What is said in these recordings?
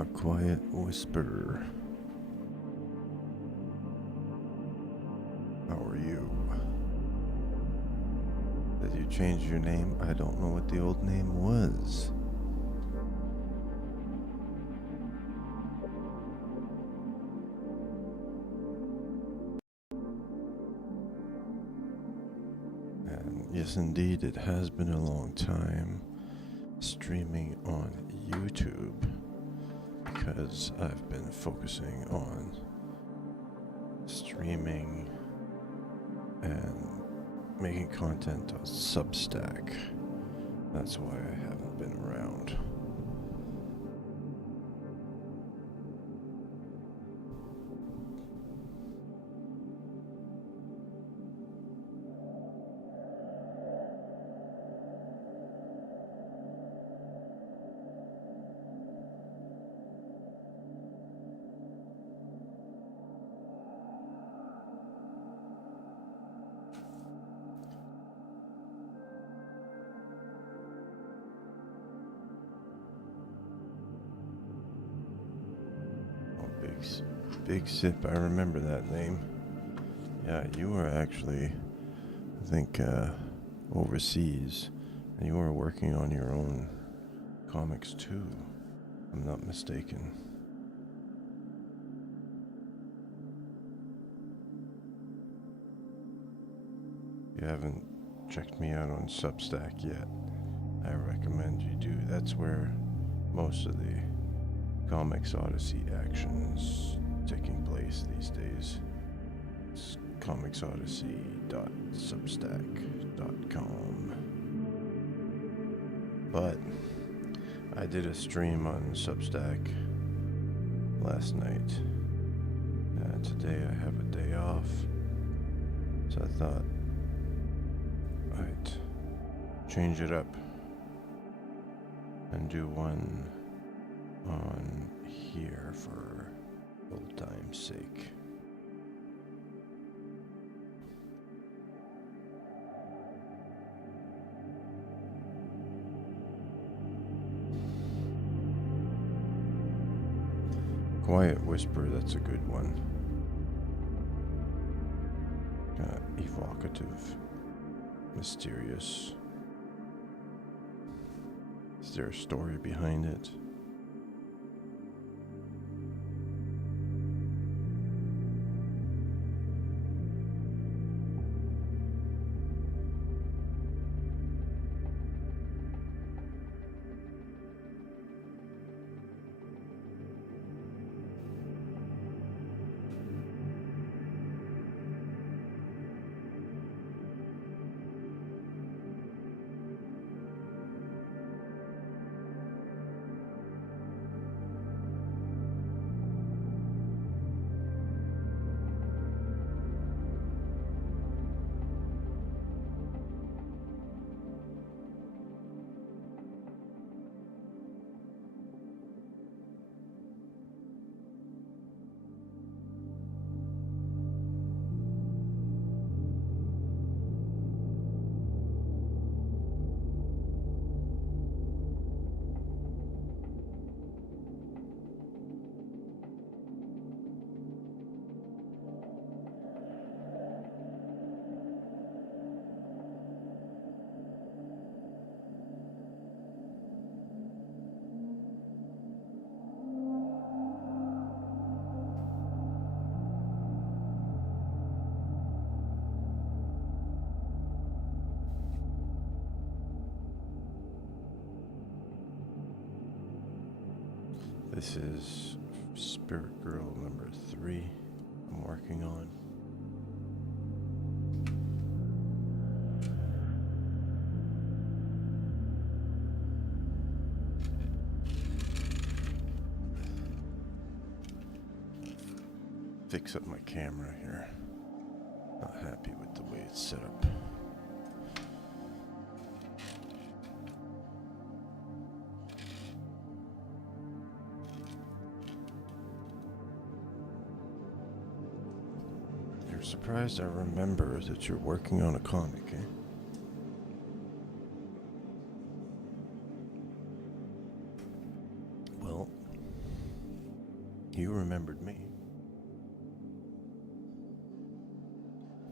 A quiet whisper. How are you? Did you change your name? I don't know what the old name was. And yes, indeed, it has been a long time streaming on YouTube because I've been focusing on streaming and making content on Substack. That's why I haven't been around. Big Sip, I remember that name. Yeah, you were actually, I think, overseas, and you were working on your own comics too, if I'm not mistaken. If you haven't checked me out on Substack yet, I recommend you do. That's where most of the Comics Odyssey actions taking place these days. It's comicsodyssey.substack.com. But I did a stream on Substack last night, and today I have a day off, so I thought I'd change it up and do one on here for old time's sake. Quiet Whisper, that's a good one. Kind of evocative, mysterious. Is there a story behind it? This is Spirit Girl number 3 I'm working on. Fix up my camera here. Not happy with the way it's set up. You're surprised I remember that you're working on a comic, eh? Well, You remembered me.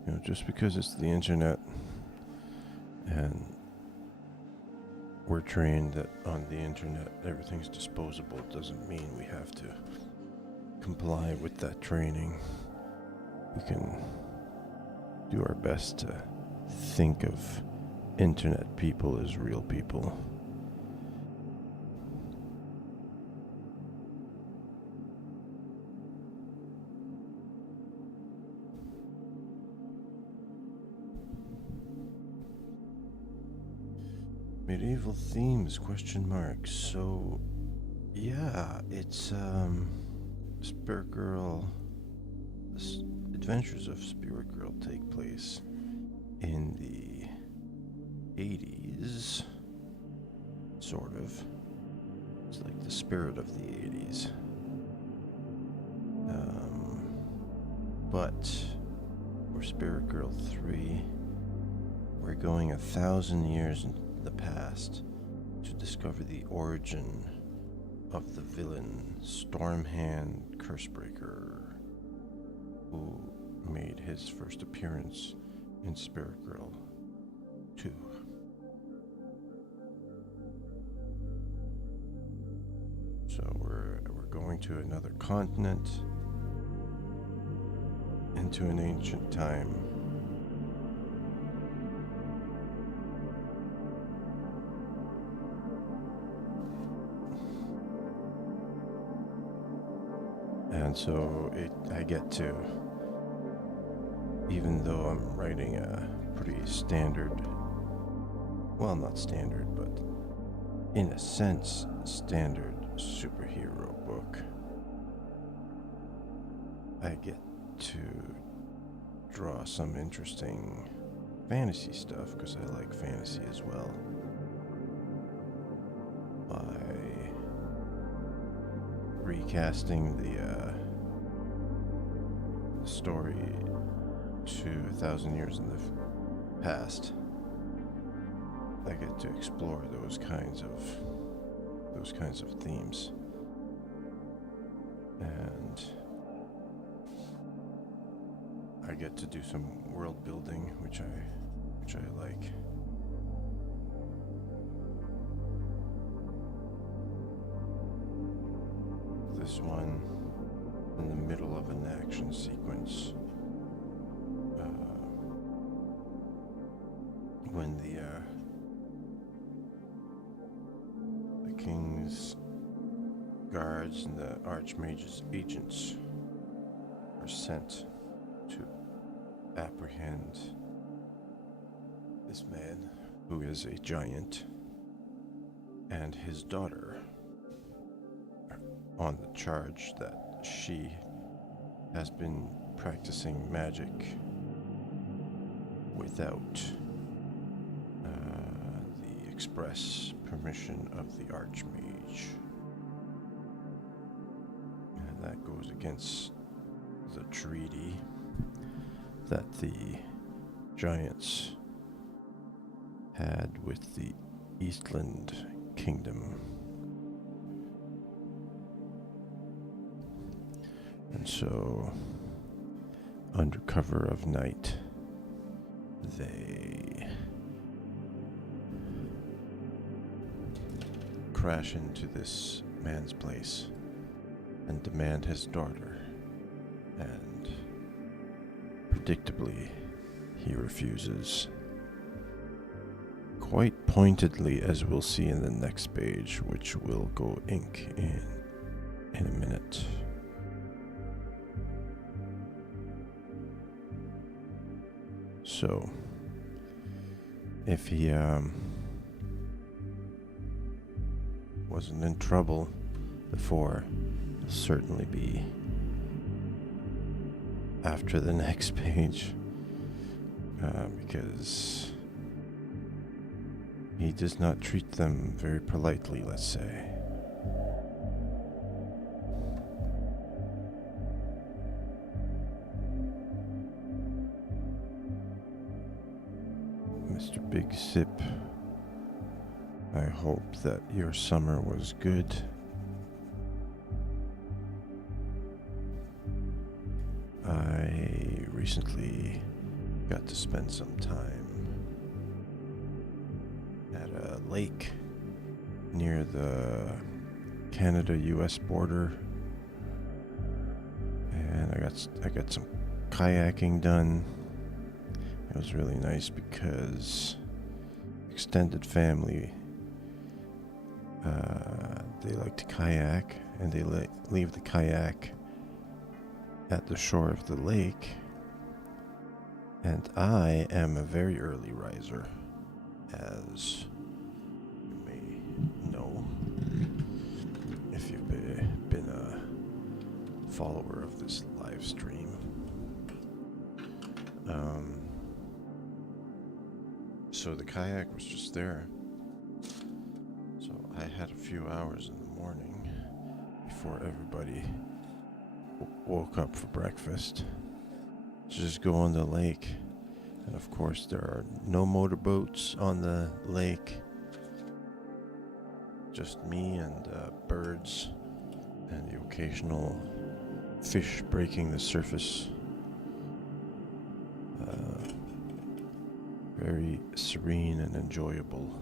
You know, just because it's the internet and we're trained that on the internet everything's disposable doesn't mean we have to comply with that training. We can do our best to think of internet people as real people. Medieval themes, question mark. So, yeah, it's, Spirit Girl. The adventures of Spirit Girl take place in the 80s, sort of. It's like the spirit of the 80s. But for Spirit Girl 3, we're going 1,000 years in the past to discover the origin of the villain Stormhand Cursebreaker, who made his first appearance in Spirit Girl 2. So we're going to another continent, into an ancient time. And so I get to, even though I'm writing a pretty standard, well, not standard, but in a sense, standard superhero book, I get to draw some interesting fantasy stuff, because I like fantasy as well, by recasting the story to 1,000 years in the past. I get to explore those kinds of themes, and I get to do some world building, which I like. This one, in the middle of an action sequence, when the king's guards and the Archmage's agents are sent to apprehend this man, who is a giant, and his daughter, on the charge that she has been practicing magic without the express permission of the Archmage. And that goes against the treaty that the giants had with the Eastland Kingdom. And so, under cover of night, they crash into this man's place and demand his daughter, and predictably, he refuses. Quite pointedly, as we'll see in the next page, which will go ink in a minute. So, if he wasn't in trouble before, he'll certainly be after the next page, because he does not treat them very politely, let's say. Mr. Big Sip, I hope that your summer was good. recently got to spend some time at a lake near the Canada-US border, and I got some kayaking done. It was really nice because extended family, they like to kayak, and they leave the kayak at the shore of the lake. And I am a very early riser, as you may know if you've been a follower of this live stream. So the kayak was just there. So I had a few hours in the morning before everybody woke up for breakfast to just go on the lake. And of course there are no motorboats on the lake, just me and birds and the occasional fish breaking the surface. Very serene and enjoyable.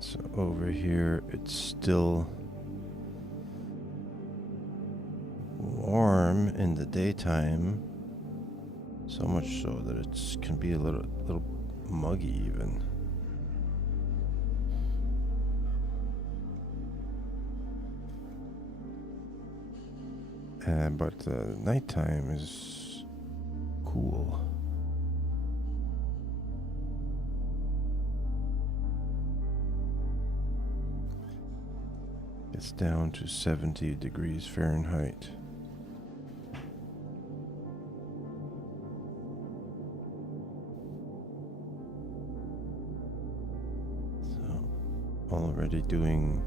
So over here it's still warm in the daytime, so much so that it can be a little muggy even. But nighttime is cool. It's down to 70 degrees Fahrenheit. So, already doing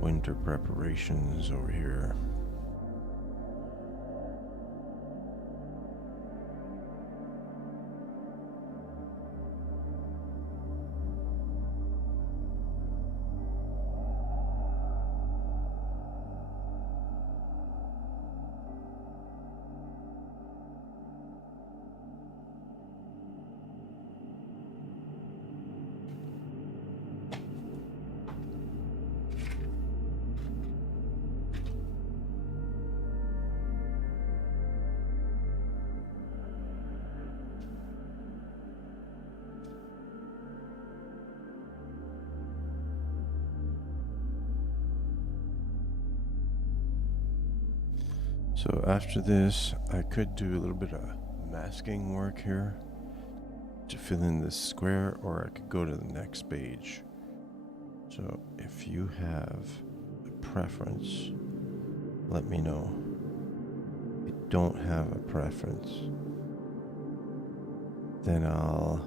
winter preparations over here. So after this, I could do a little bit of masking work here to fill in this square, or I could go to the next page. So if you have a preference, let me know. If you don't have a preference, then I'll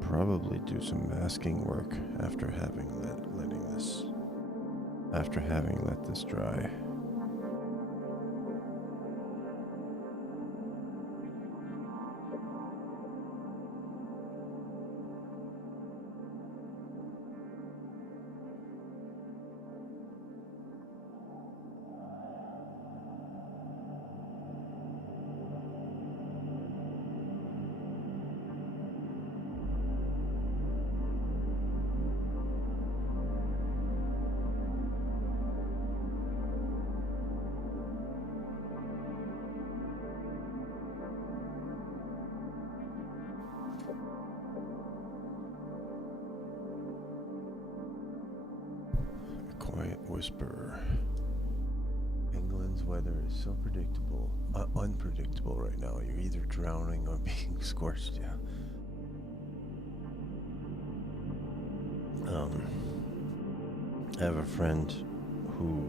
probably do some masking work after having let this dry. Quiet whisper. England's weather is so predictable, unpredictable right now. You're either drowning or being scorched. Yeah. I have a friend who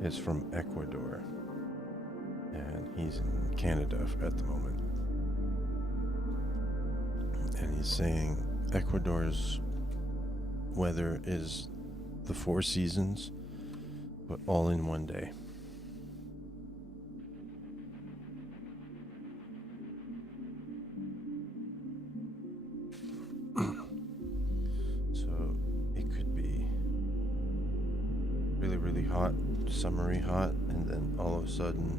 is from Ecuador, and he's in Canada at the moment. And he's saying Ecuador's weather is the four seasons, but all in one day. So it could be really, really hot, summery hot, and then all of a sudden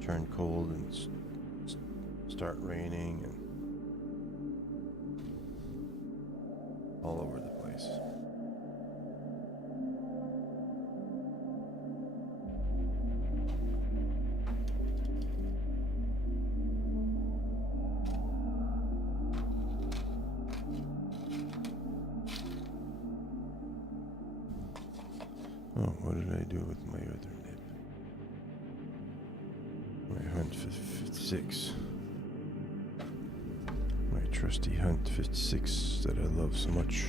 turn cold and start raining and all over the place. Oh, what did I do with my other nib? My Hunt 56. My trusty Hunt 56 that I love so much.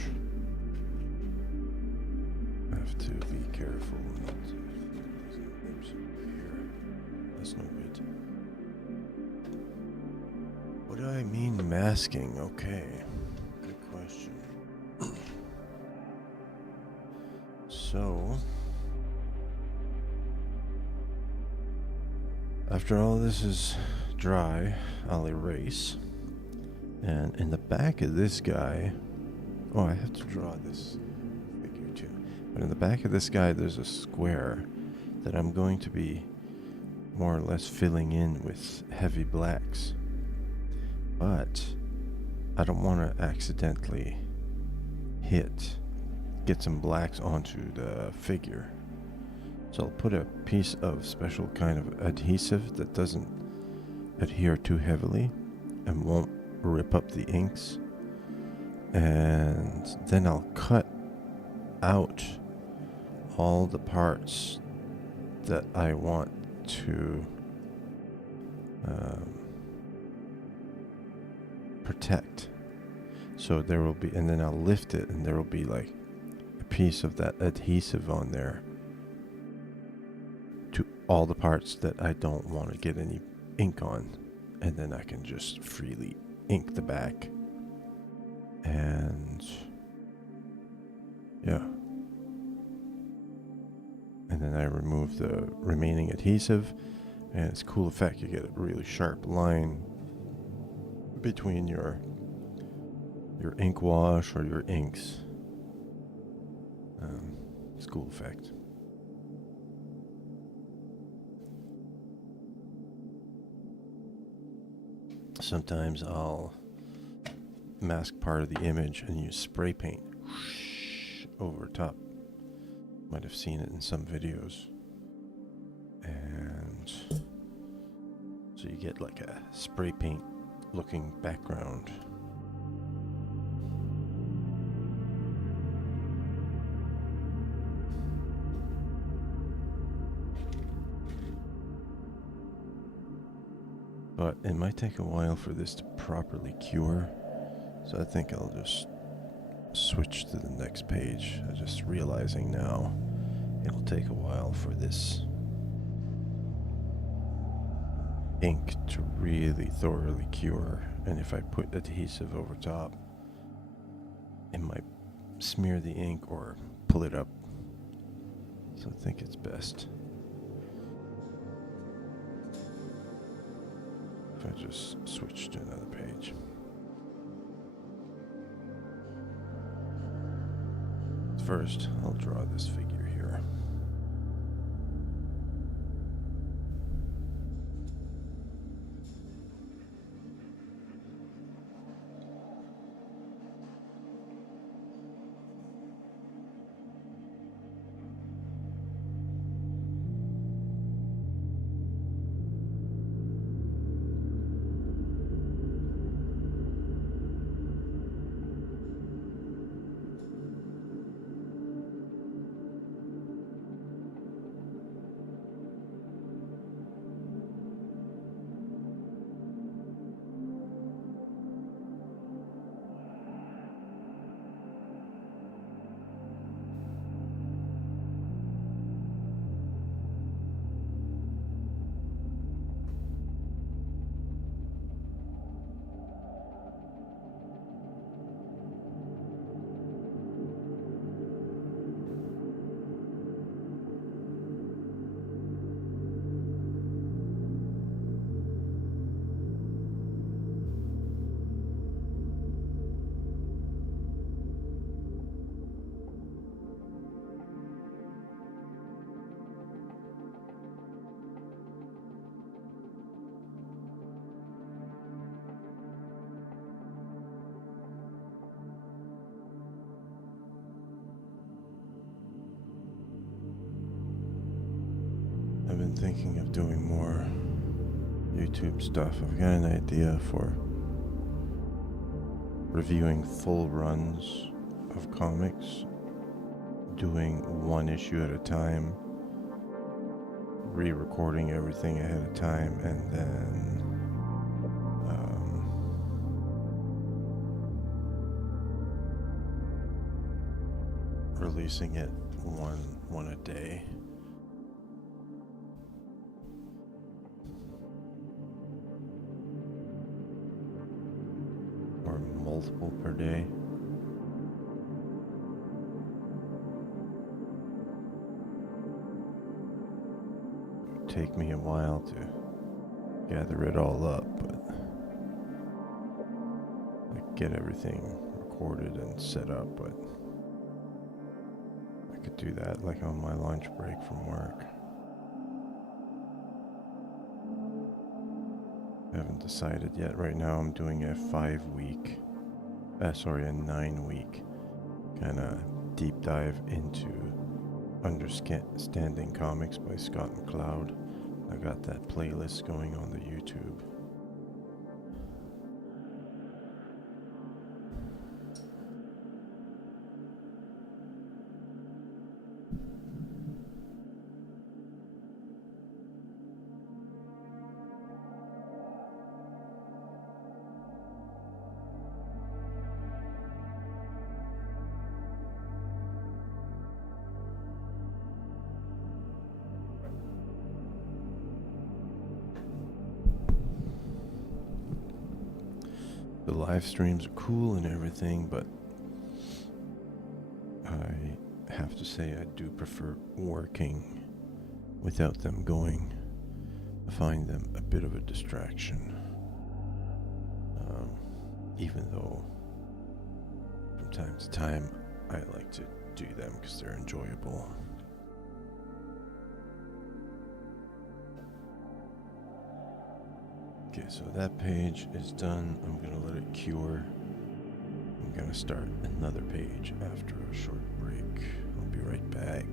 I have to be careful not to these nibs over here. That's no good. What do I mean masking? Okay. Good question. So, after all this is dry, I'll erase. And in the back of this guy, oh, I have to draw this figure too. But in the back of this guy, there's a square that I'm going to be more or less filling in with heavy blacks. But I don't want to accidentally get some blacks onto the figure. So I'll put a piece of special kind of adhesive that doesn't adhere too heavily and won't rip up the inks. And then I'll cut out all the parts that I want to protect. So there will be, and then I'll lift it and there will be like a piece of that adhesive on there to all the parts that I don't want to get any ink on, and then I can just freely ink the back. And yeah, and then I remove the remaining adhesive, and it's a cool effect. You get a really sharp line between your ink wash or your inks. It's a cool effect. Sometimes I'll mask part of the image and use spray paint over top. Might have seen it in some videos. And so you get like a spray paint looking background. But it might take a while for this to properly cure, so I think I'll just switch to the next page. I'm just realizing now it'll take a while for this ink to really thoroughly cure, and if I put adhesive over top, it might smear the ink or pull it up. So I think it's best if I just switch to another page. First, I'll draw this figure here. thinking of doing more YouTube stuff. I've got an idea for reviewing full runs of comics, doing one issue at a time, re-recording everything ahead of time, and then releasing it one a day. Or multiple per day. It would take me a while to gather it all up, but like get everything recorded and set up, but I could do that like on my lunch break from work. I haven't decided yet. Right now I'm doing a 9-week kind of deep dive into Understanding Comics by Scott McCloud. I got that playlist going on the YouTube. The live streams are cool and everything, but I have to say I do prefer working without them going. I find them a bit of a distraction. Even though from time to time I like to do them because they're enjoyable. Okay, so that page is done. I'm going to let it cure. I'm going to start another page after a short break. I'll be right back.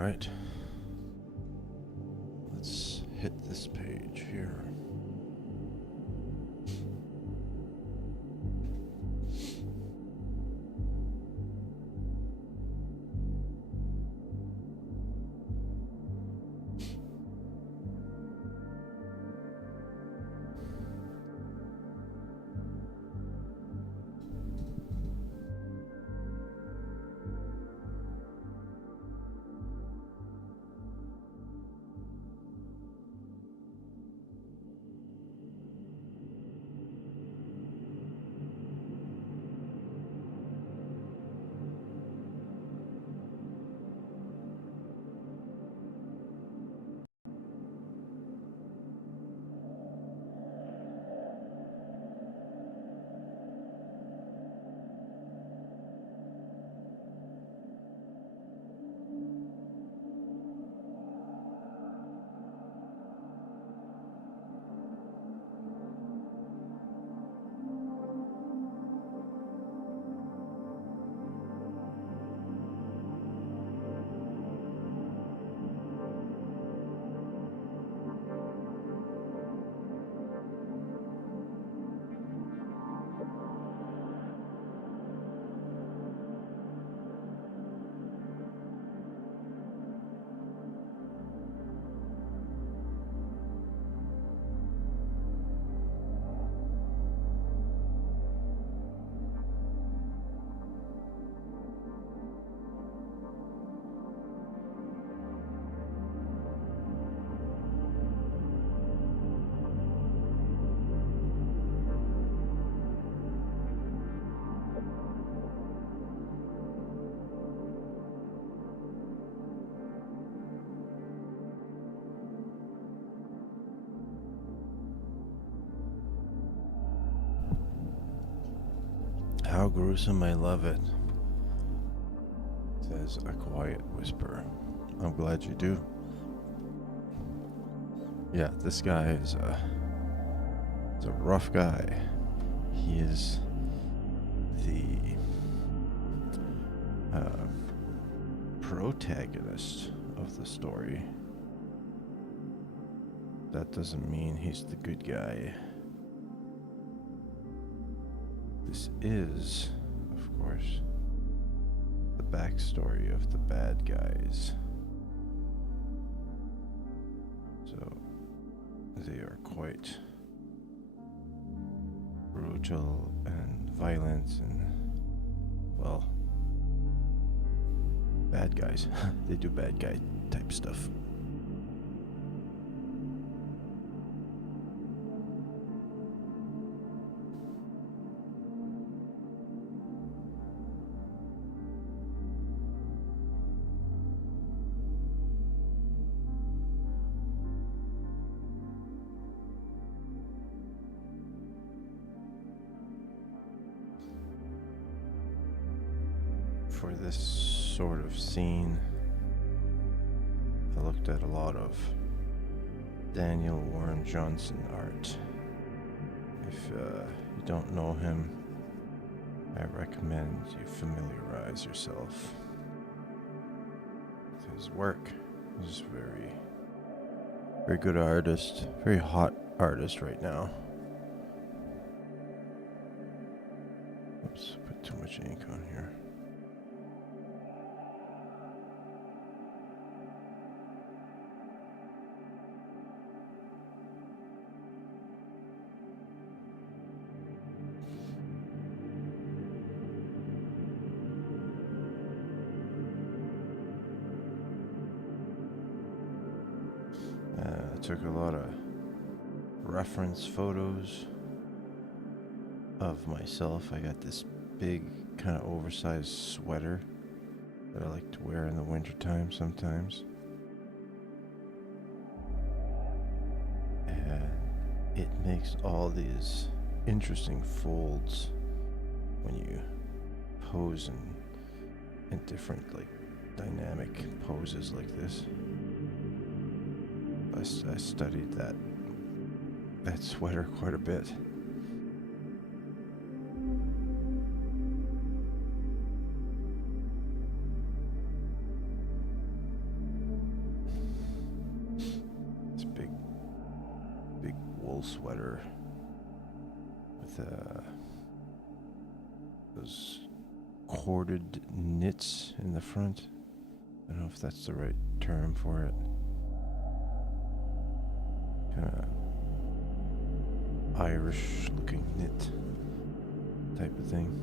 Alright. Let's hit this page here. How gruesome, I love it, says a quiet whisper. I'm glad you do. Yeah, this guy is a rough guy. He is the protagonist of the story. That doesn't mean he's the good guy. This is, of course, the backstory of the bad guys. So, they are quite brutal and violent and, well, bad guys. They do bad guy type stuff. For this sort of scene, I looked at a lot of Daniel Warren Johnson art. If you don't know him, I recommend you familiarize yourself with his work. He's very, very good artist, very hot artist right now. Oops, put too much ink on here. I took a lot of reference photos of myself. I got this big kind of oversized sweater that I like to wear in the wintertime sometimes. And it makes all these interesting folds when you pose in different like dynamic poses like this. I studied that sweater quite a bit. wool sweater with those corded knits in the front. I don't know if that's the right term for it. Kind of Irish looking knit type of thing.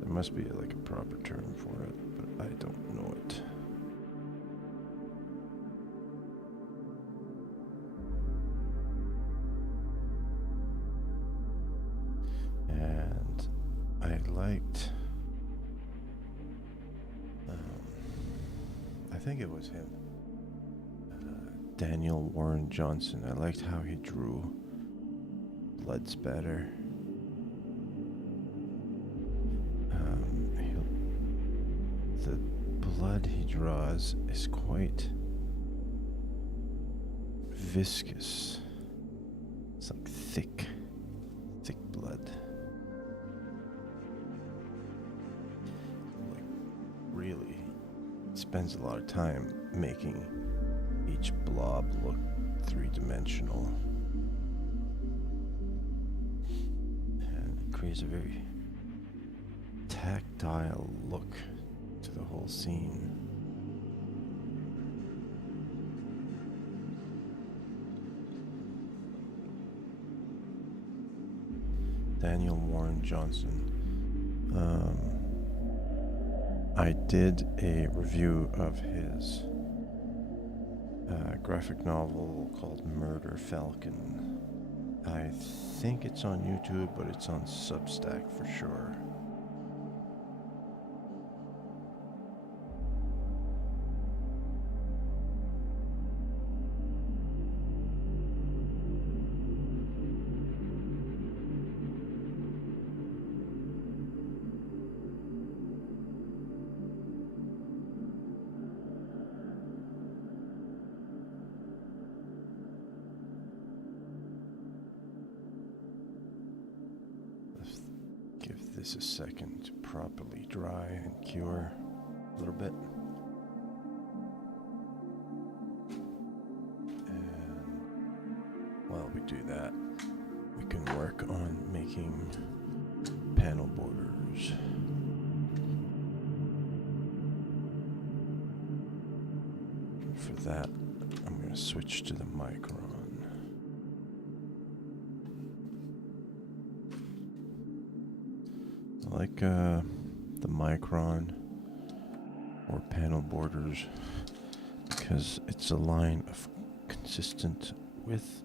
There must be like a proper term for it, but I don't know it. And I liked, I think it was him, Daniel Warren Johnson. I liked how he drew blood spatter. The blood he draws is quite viscous. It's like thick blood. Like, really spends a lot of time making each blob look three-dimensional. And it creates a very tactile look to the whole scene. Daniel Warren Johnson. I did a review of his graphic novel called Murder Falcon. I think it's on YouTube, but it's on Substack for sure. Give this a second to properly dry and cure a little bit. And while we do that, we can work on making panel borders. For that, I'm going to switch to the micron. I like the micron or panel borders because it's a line of consistent width.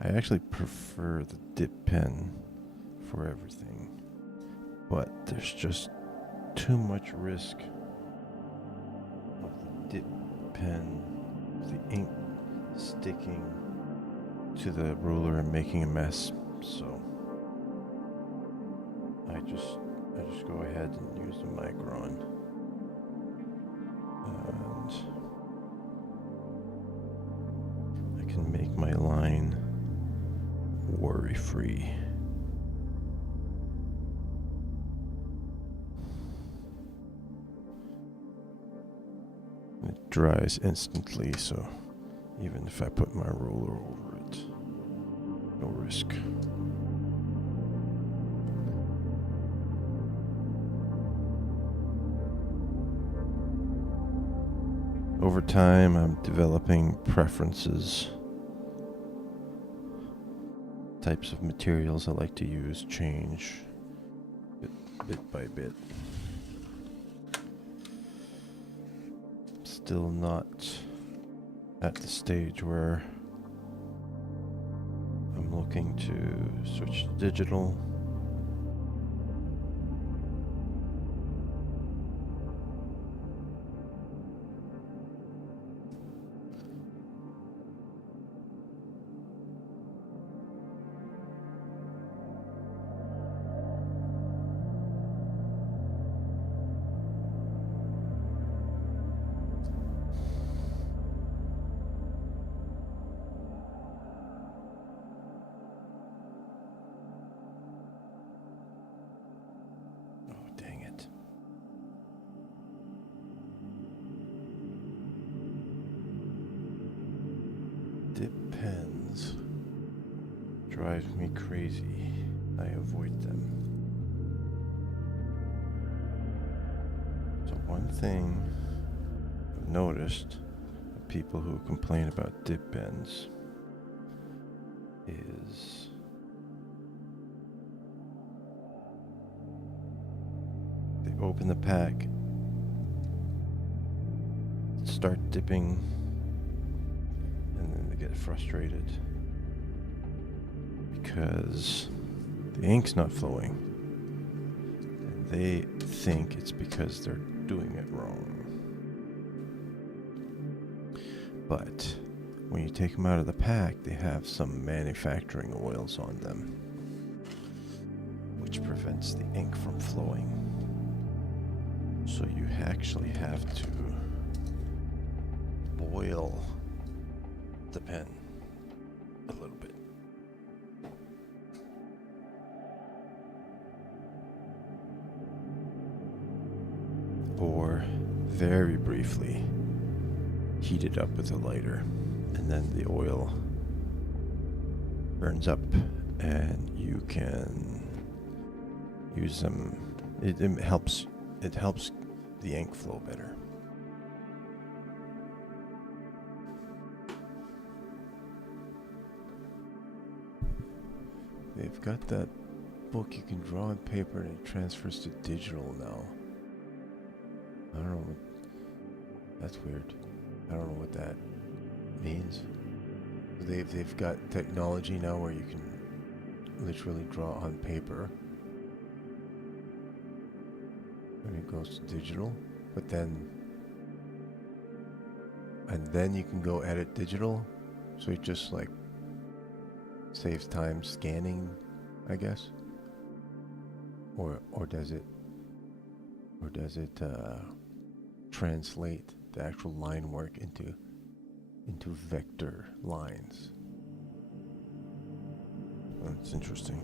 I actually prefer the dip pen for everything, but there's just too much risk of the dip pen, the ink sticking to the ruler and making a mess. So I just go ahead and use the micron, and I can make my line worry-free. It dries instantly, so even if I put my ruler over it, no risk. Over time, I'm developing preferences, types of materials I like to use change bit by bit. Still not at the stage where I'm looking to switch to digital. Dip pens drive me crazy. I avoid them. So one thing I've noticed of people who complain about dip pens is they open the pack, start dipping, and then they get frustrated because the ink's not flowing. And they think it's because they're doing it wrong. But when you take them out of the pack, they have some manufacturing oils on them, which prevents the ink from flowing. So you actually have to boil the pen a little bit. Or very briefly heat it up with a lighter, and then the oil burns up and you can use them. It helps the ink flow better. They've got that book you can draw on paper and it transfers to digital now. I don't know. That's weird. I don't know what that means. They've got technology now where you can literally draw on paper and it goes to digital, but then you can go edit digital, so it just like saves time scanning, I guess. Or does it translate the actual line work into vector lines? That's interesting.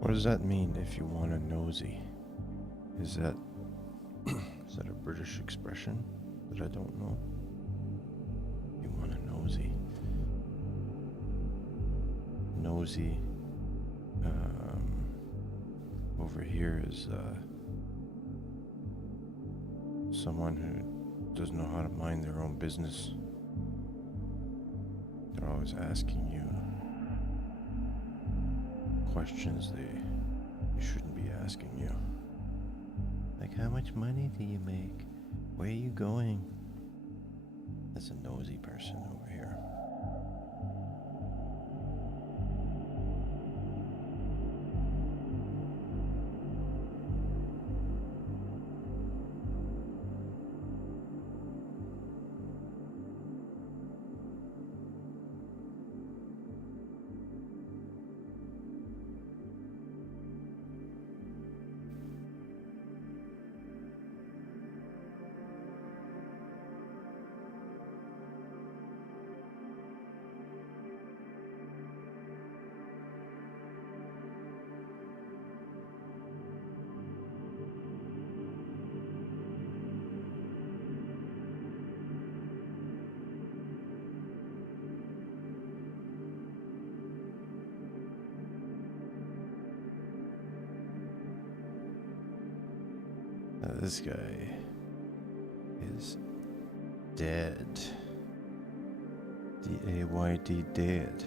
What does that mean if you want a nosy? Is that a British expression that I don't know? You want a nosy. Nosy over here is someone who doesn't know how to mind their own business. They're always asking you questions they shouldn't be asking you. Like, how much money do you make? Where are you going? That's a nosy person over here. This guy is dead. D-A-Y-D, dead.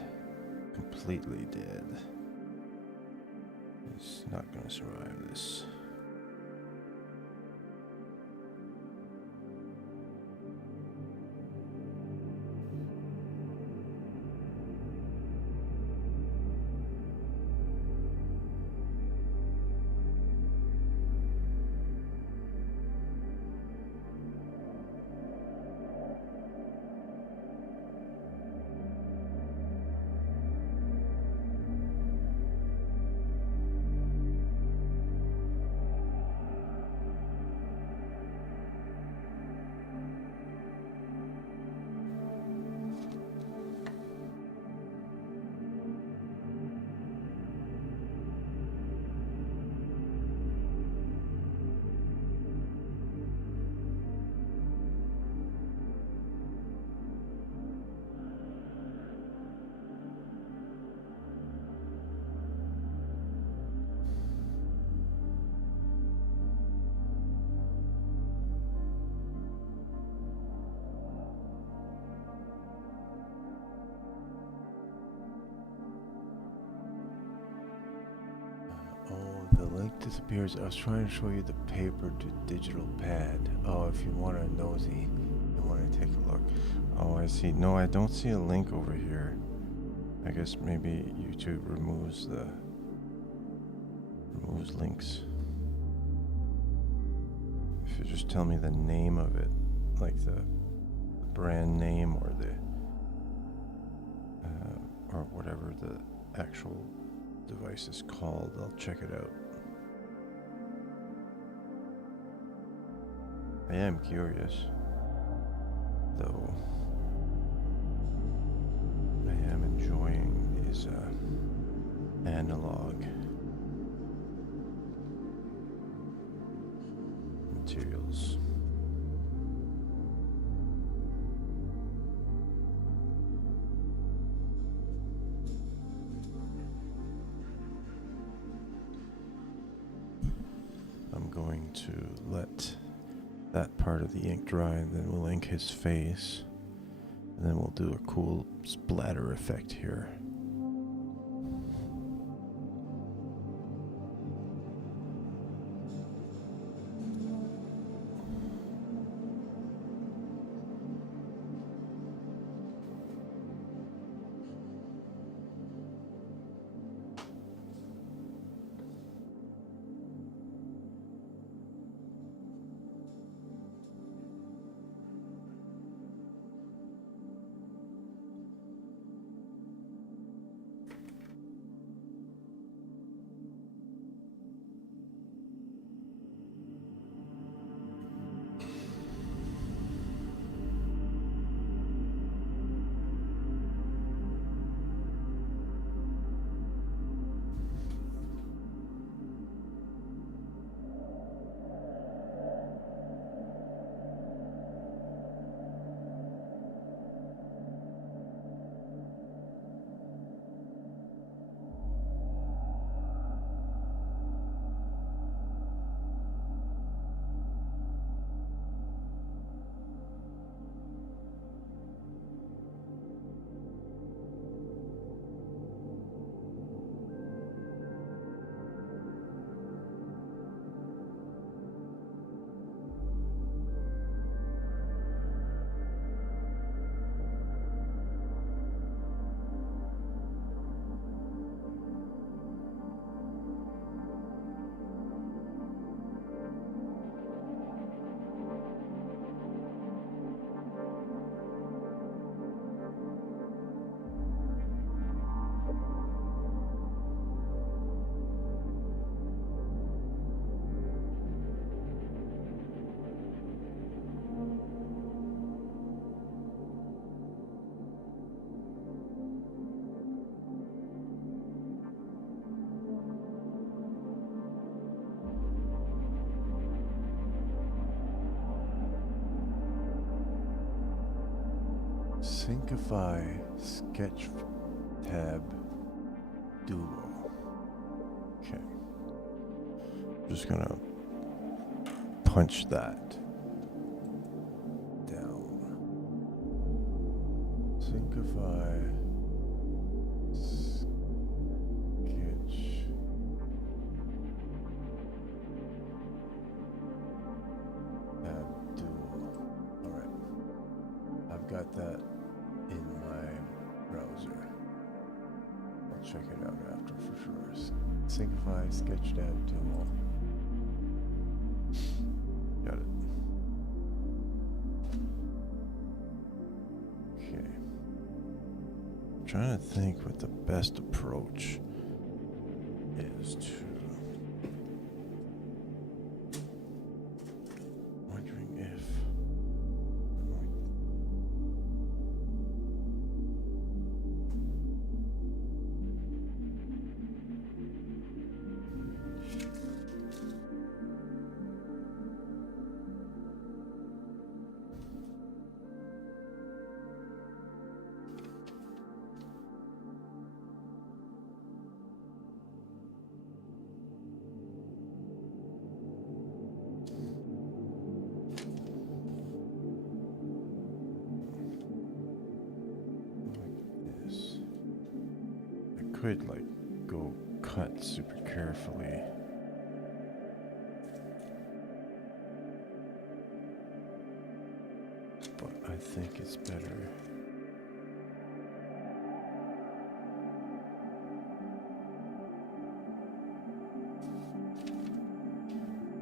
Completely dead. He's not gonna survive this. The link disappears. I was trying to show you the paper to digital pad. Oh, if you want a nosy, you want to take a look. Oh, I see. No, I don't see a link over here. I guess maybe YouTube removes links. If you just tell me the name of it, like the brand name or the or whatever the actual device is called, I'll check it out. I am curious, though. I am enjoying these analog materials. I'm going to let that part of the ink dry, and then we'll ink his face, and then we'll do a cool splatter effect here. Syncify Sketch Tab Duo. Okay. Just gonna punch that down. Syncify Sketch Tab Duo. Alright. I've got that in my browser. I'll check it out after for sure. Syncify Sketch Tab Duo. Got it. Okay. I'm trying to think what the best approach is to. Wondering if. Could like go cut super carefully. But I think it's better.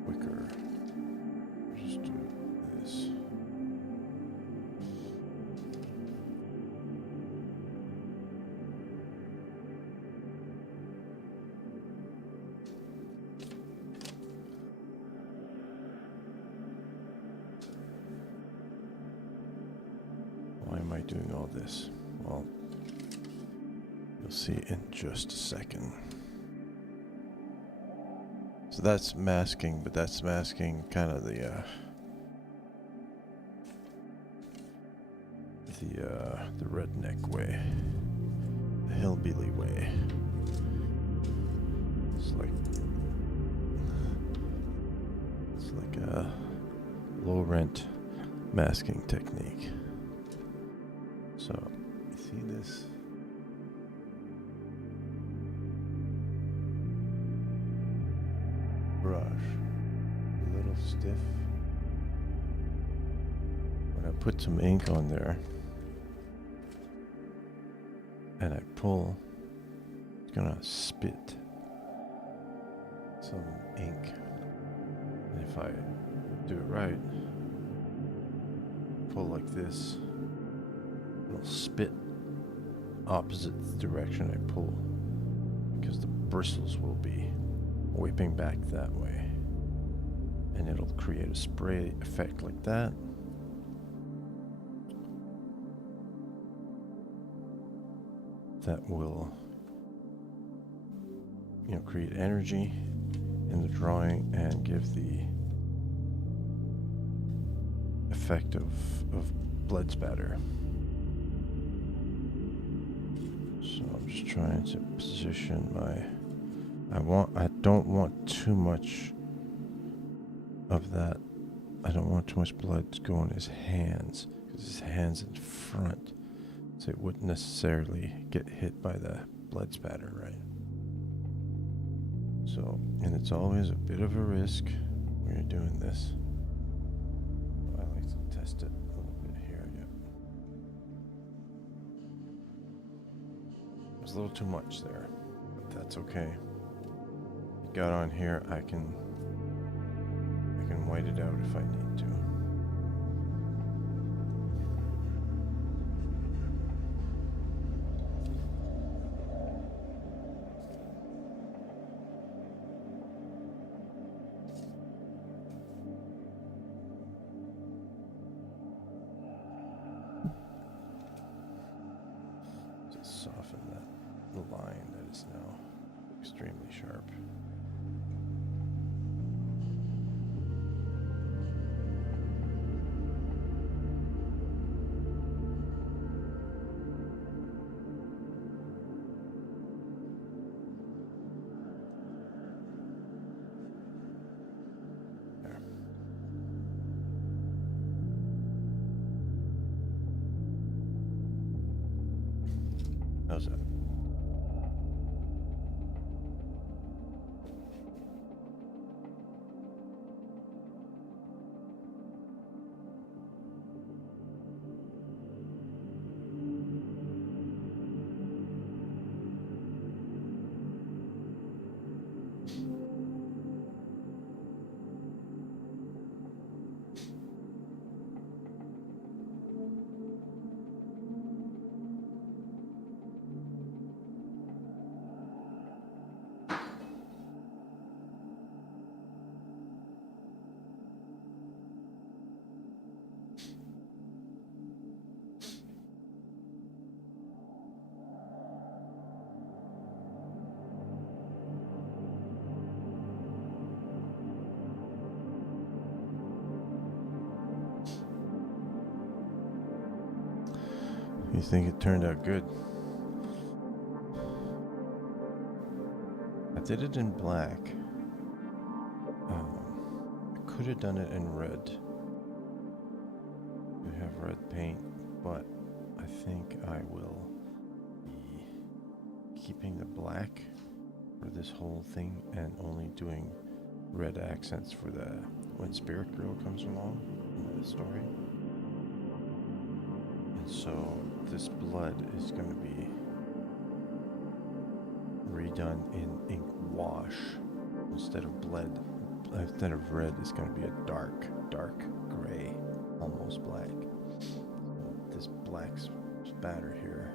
Quicker. Just do this. Why am I doing all this? Well, you'll see in just a second. So that's masking, but that's masking kind of the redneck way, the hillbilly way. It's like a low rent masking technique. So, you see this? Brush, a little stiff. When I put some ink on there and I pull, it's gonna spit some ink. And if I do it right, pull like this, it'll spit opposite the direction I pull, because the bristles will be whipping back that way, and it'll create a spray effect like that. That will, create energy in the drawing and give the effect of blood spatter. So I'm just trying to position my. I don't want too much of that. I don't want too much blood to go on his hands, because his hands in front, so it wouldn't necessarily get hit by the blood spatter, right? So, and it's always a bit of a risk when you're doing this. I like to test it a little bit here. Yeah. There's a little too much there, but that's okay. Got on here, I can white it out if I need to. Just soften that line that is now extremely sharp. You think it turned out good? I did it in black. I could have done it in red. You have red paint, but I think I will be keeping the black for this whole thing and only doing red accents for the when Spirit Girl comes along in the story. And so this blood is going to be redone in ink wash instead of blood. Instead of red, it's going to be a dark gray, almost black. So this black spatter here.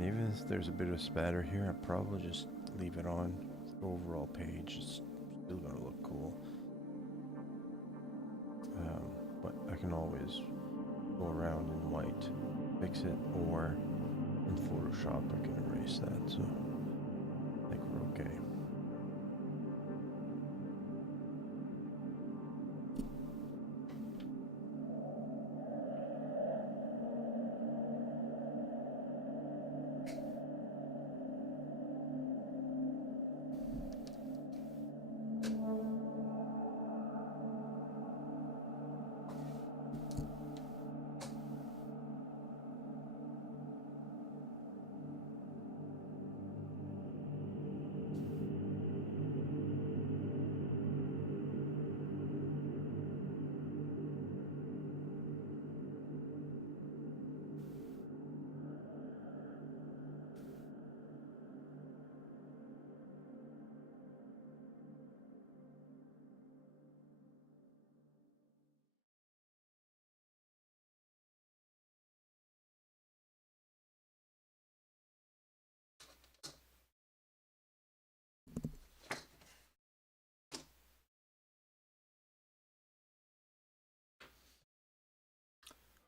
Even if there's a bit of spatter here, I'll probably just leave it on the overall page. It's still going to look cool. But I can always go around in white, fix it, or in Photoshop I can erase that, so I think we're okay.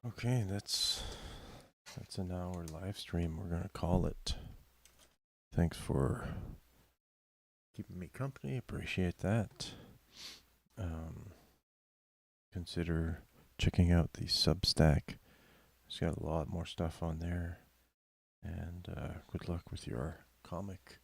Okay, that's an hour live stream. We're gonna call it. Thanks for keeping me company. Appreciate that. Consider checking out the Substack. It's got a lot more stuff on there. And good luck with your comic